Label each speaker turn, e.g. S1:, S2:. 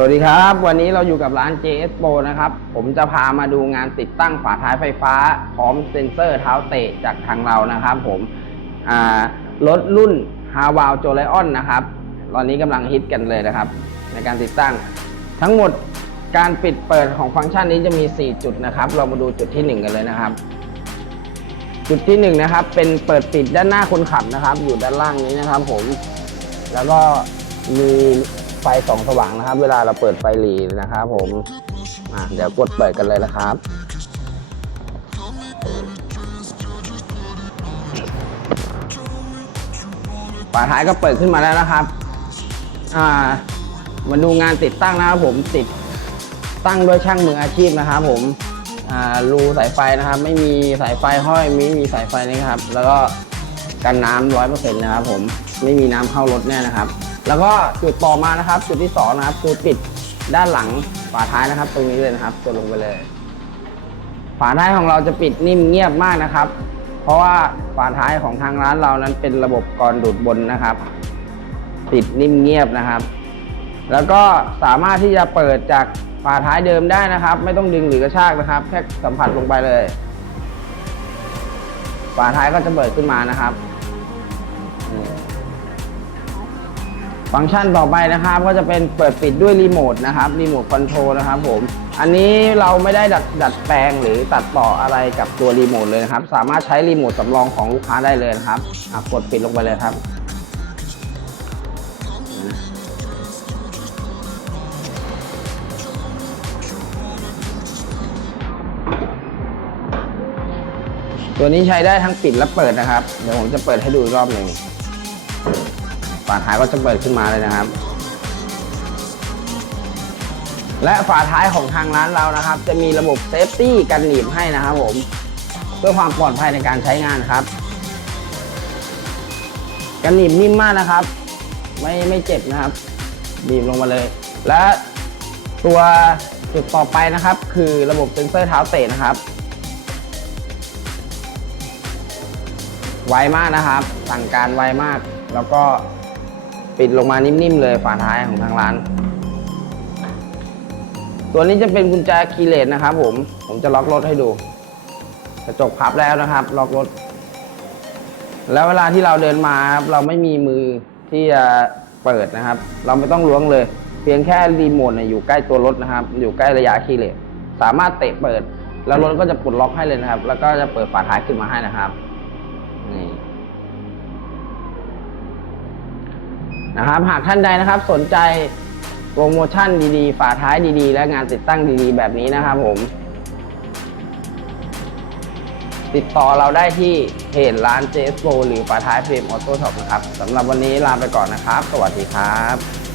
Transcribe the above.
S1: สวัสดีครับ วันนี้เราอยู่กับร้าน JS Pro นะครับ ผมจะพามาดูงานติดตั้งฝาท้ายไฟฟ้า พร้อมเซ็นเซอร์เท้าเตะจากทางเรานะครับผมรถรุ่น h a w a l j o l i o n นะครับ ตอนนี้กำลังฮิตกันเลยนะครับ ในการติดตั้ง ทั้งหมดการปิดเปิดของฟังก์ชันนี้จะมี 4 จุดนะครับ เรามาดูจุดที่ 1 กันเลยนะครับ จุดที่ 1 นะครับ เป็นเปิดปิดด้านหน้าคนขับนะครับ อยู่ด้านล่างนี้นะครับผม แล้วก็มี ไฟสองสว่างนะครับ เวลาเราเปิดไฟหลีนะครับ ผมเดี๋ยวกดเปิดกันเลยนะครับฝาท้ายก็เปิดขึ้นมาแล้วนะครับ อ่า มาดูงานติดตั้งนะครับผมติดตั้งโดยช่างมืออาชีพนะครับ ผม อ่า รูสายไฟนะครับ ไม่มีสายไฟห้อยไม่มีสายไฟนะครับ แล้วก็กันน้ำร้อยเปอร์เซ็นต์นะครับ ผม ไม่มีน้ำเข้ารถแน่นะครับ แล้วก็จุดต่อมานะครับ จุดที่สองนะครับคือปิดด้านหลังฝาท้ายนะครับ ตรงนี้เลยนะครับกดลงไปเลย ฝาท้ายของเราจะปิดนิ่มเงียบมากนะครับ เพราะว่าฝาท้ายของทางร้านเรานั้นเป็นระบบกรดูดบนนะครับ ปิดนิ่มเงียบนะครับ แล้วก็สามารถที่จะเปิดจากฝาท้ายเดิมได้นะครับ ไม่ต้องดึงหรือกระชากนะครับ แค่สัมผัสลงไปเลย ฝาท้ายก็จะเปิดขึ้นมานะครับ ฟังก์ชันต่อไปนะครับก็จะเป็นเปิดปิดด้วยรีโมทนะครับรีโมทคอนโทรลนะครับผมอันนี้เราไม่ได้ดัดดัดแปลงหรือตัดต่ออะไรกับตัวรีโมทเลยนะครับ สามารถใช้รีโมทสำรองของลูกค้าได้เลยนะครับกดปิดลงไปเลยครับตัวนี้ใช้ได้ทั้งปิดและเปิดนะครับ เดี๋ยวผมจะเปิดให้ดูรอบหนึ่ง ฝาท้ายก็จะเปิดขึ้นมาเลยนะครับ และฝาท้ายของทางร้านเรานะครับ จะมีระบบเซฟตี้กันหนีบให้นะครับผม เพื่อความปลอดภัยในการใช้งานครับ กันหนีบนิ่มมากนะครับ ไม่ไม่เจ็บนะครับบีบลงมาเลย และตัวจุดต่อไปนะครับ คือระบบเซ็นเซอร์เท้าเตะนะครับ ไวมากนะครับ สั่งการไวมาก แล้วก็ ปิดลงมานิ่มๆเลยฝาท้ายของทางร้าน ตัวนี้จะเป็นกุญแจคีย์เลสนะครับ ผม ผมจะล็อกรถให้ดู กระจกพับแล้วนะครับ ล็อกรถ แล้วเวลาที่เราเดินมาเราไม่มีมือที่จะเปิดนะครับ เราไม่ต้องล้วงเลย เพียงแค่รีโมทอยู่ใกล้ตัวรถนะครับ อยู่ใกล้ระยะคีย์เลสสามารถเตะเปิด แล้วรถก็จะปลดล็อกให้เลยนะครับ แล้วก็จะเปิดฝาท้ายขึ้นมาให้นะครับ นะครับหากท่านใดนะครับสนใจโปรโมชั่นดีๆ ฝาท้ายดีๆ และงานติดตั้งดีๆ แบบนี้นะครับผม ติดต่อเราได้ที่เพจร้าน JS Pro หรือฝาท้ายเพรมออโต้ช็อปนะครับสำหรับวันนี้ลาไปก่อนนะครับ สวัสดีครับ